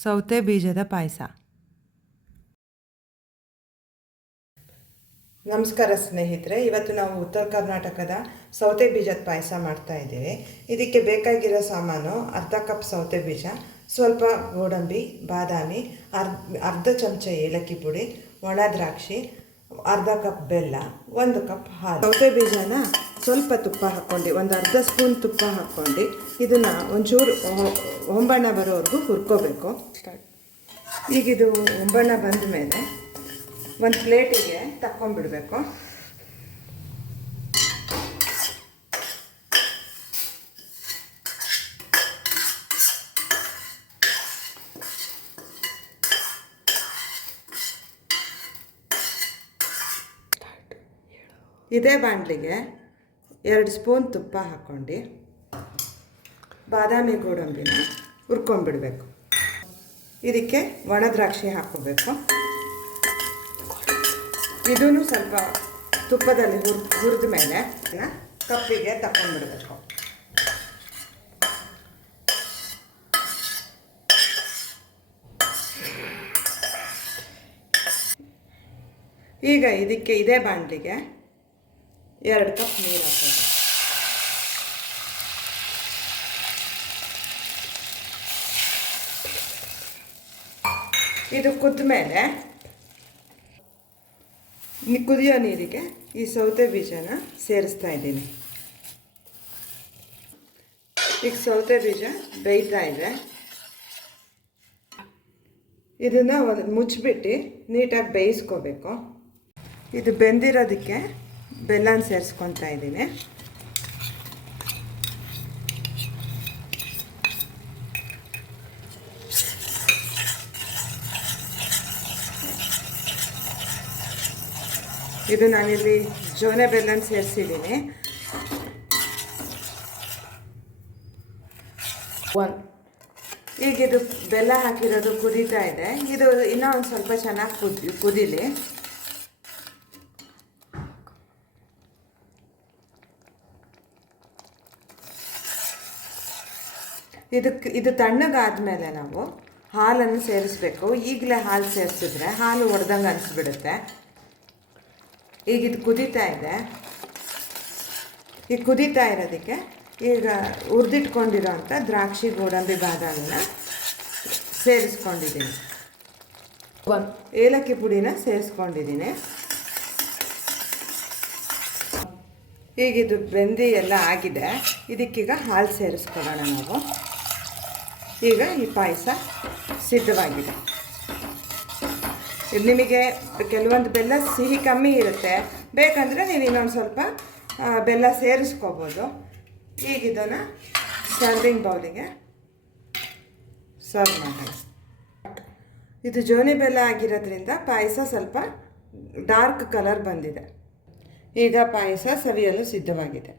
ಸೌತೆ ಬೀಜದ ಪಾಯಸ. ನಮಸ್ಕಾರ ಸ್ನೇಹಿತರೆ, ಇವತ್ತು ನಾವು ಉತ್ತರ ಕರ್ನಾಟಕದ ಸೌತೆ ಬೀಜದ ಪಾಯಸ ಮಾಡ್ತಾ ಇದ್ದೀವಿ. ಇದಕ್ಕೆ ಬೇಕಾಗಿರೋ ಸಾಮಾನು: ಅರ್ಧ ಕಪ್ ಸೌತೆ ಬೀಜ, ಸ್ವಲ್ಪ ಗೋಡಂಬಿ, ಬಾದಾಮಿ, ಅರ್ಧ ಚಮಚ ಏಲಕ್ಕಿ ಪುಡಿ, ಒಣ ದ್ರಾಕ್ಷಿ, ಅರ್ಧ ಕಪ್ ಬೆಲ್ಲ, 1 ಕಪ್ ಹಾಲು. ಸೌತೆ ಬೀಜನ ಸ್ವಲ್ಪ ತುಪ್ಪ ಹಾಕ್ಕೊಂಡು, ಒಂದು ಅರ್ಧ ಸ್ಪೂನ್ ತುಪ್ಪ ಹಾಕ್ಕೊಂಡು ಇದನ್ನು ಒಂಚೂರು ಹೊಂಬಣ್ಣ ಬರೋವರೆಗೂ ಹುರ್ಕೋಬೇಕು. ಈಗ ಇದು ಹೊಂಬಣ್ಣ ಬಂದ ಮೇಲೆ ಒಂದು ಪ್ಲೇಟಿಗೆ ತಕ್ಕೊಂಡ್ಬಿಡ್ಬೇಕು. ಇದೇ ಬಾಣಲಿಗೆ 2 ಸ್ಪೂನ್ ತುಪ್ಪ ಹಾಕ್ಕೊಂಡು ಬಾದಾಮಿ ಗೋಡಂಬಿನ ಹುರ್ಕೊಂಡ್ಬಿಡ್ಬೇಕು. ಇದಕ್ಕೆ ಒಣ ದ್ರಾಕ್ಷಿ ಹಾಕ್ಕೋಬೇಕು. ಇದೂ ಸ್ವಲ್ಪ ತುಪ್ಪದಲ್ಲಿ ಹುರಿದ ಮೇಲೆ ಕಪ್ಪಿಗೆ ತಗೊಂಡ್ಬಿಡ್ಬೇಕು. ಈಗ ಇದಕ್ಕೆ ಇದೇ ಬಾಣಲಿಗೆ 2 ಕಪ್ ನೀರು ಹಾಕೋದು. ಇದು ಕುದ್ದ ಮೇಲೆ ಕುದಿಯೋ ನೀರಿಗೆ ಈ ಸೌತೆ ಬೀಜನ ಸೇರಿಸ್ತಾ ಇದ್ದೀನಿ. ಈಗ ಸೌತೆ ಬೀಜ ಬೇಯ್ತಾ ಇದೆ. ಇದನ್ನು ಮುಚ್ಚಿಬಿಟ್ಟು ನೀಟಾಗಿ ಬೇಯಿಸ್ಕೋಬೇಕು. ಇದು ಬೆಂದಿರೋದಕ್ಕೆ ಬೆಲ್ಲನ ಸೇರಿಸ್ಕೊತಾ ಇದ್ದೀನಿ. ಇದು ನಾನಿಲ್ಲಿ ಜೋನೆ ಬೆಲ್ಲನ ಸೇರಿಸಿದ್ದೀನಿ. ಈಗ ಇದು ಬೆಲ್ಲ ಹಾಕಿರೋದು ಕುದೀತಾ ಇದೆ. ಇದು ಇನ್ನೂ ಒಂದು ಸ್ವಲ್ಪ ಚೆನ್ನಾಗಿ ಕುದೀಲಿ. ಇದು ತಣ್ಣಗಾದ್ಮೇಲೆ ನಾವು ಹಾಲನ್ನು ಸೇರಿಸ್ಬೇಕು. ಈಗಲೇ ಹಾಲು ಸೇರಿಸಿದ್ರೆ ಹಾಲು ಒಡೆದಂಗೆ ಅನಿಸ್ಬಿಡುತ್ತೆ. ಈಗ ಇದು ಕುದೀತಾ ಇದೆ. ಈಗ ಕುದೀತಾ ಇರೋದಕ್ಕೆ ಈಗ ಹುರಿದಿಟ್ಕೊಂಡಿರೋ ಅಂಥ ದ್ರಾಕ್ಷಿ, ಗೋಡಂಬಿ, ಬಾದಾಮಿನ ಸೇರಿಸ್ಕೊಂಡಿದ್ದೀನಿ. ಏಲಕ್ಕಿ ಪುಡಿನ ಸೇರಿಸ್ಕೊಂಡಿದ್ದೀನಿ. ಈಗಿದು ಬೆಂದಿ ಎಲ್ಲ ಆಗಿದೆ. ಇದಕ್ಕೀಗ ಹಾಲು ಸೇರಿಸ್ಕೊಳ್ಳೋಣ ನಾವು. ಈಗ ಈ ಪಾಯಸ ಸಿದ್ಧವಾಗಿದೆ. ಇದು ನಿಮಗೆ ಕೆಲವೊಂದು ಬೆಲ್ಲ ಸಿಹಿ ಕಮ್ಮಿ ಇರುತ್ತೆ, ಬೇಕಂದರೆ ನೀವು ಇನ್ನೊಂದು ಸ್ವಲ್ಪ ಬೆಲ್ಲ ಸೇರಿಸ್ಕೋಬೋದು. ಈಗ ಇದನ್ನು ಸರ್ವಿಂಗ್ ಬೌಲಿಗೆ ಸರ್ವ್ ಮಾಡೋಣ. ಇದು ಜೋನಿ ಬೆಲ್ಲ ಆಗಿರೋದ್ರಿಂದ ಪಾಯಸ ಸ್ವಲ್ಪ ಡಾರ್ಕ್ ಕಲರ್ ಬಂದಿದೆ. ಈಗ ಪಾಯಸ ಸವಿಯಲು ಸಿದ್ಧವಾಗಿದೆ.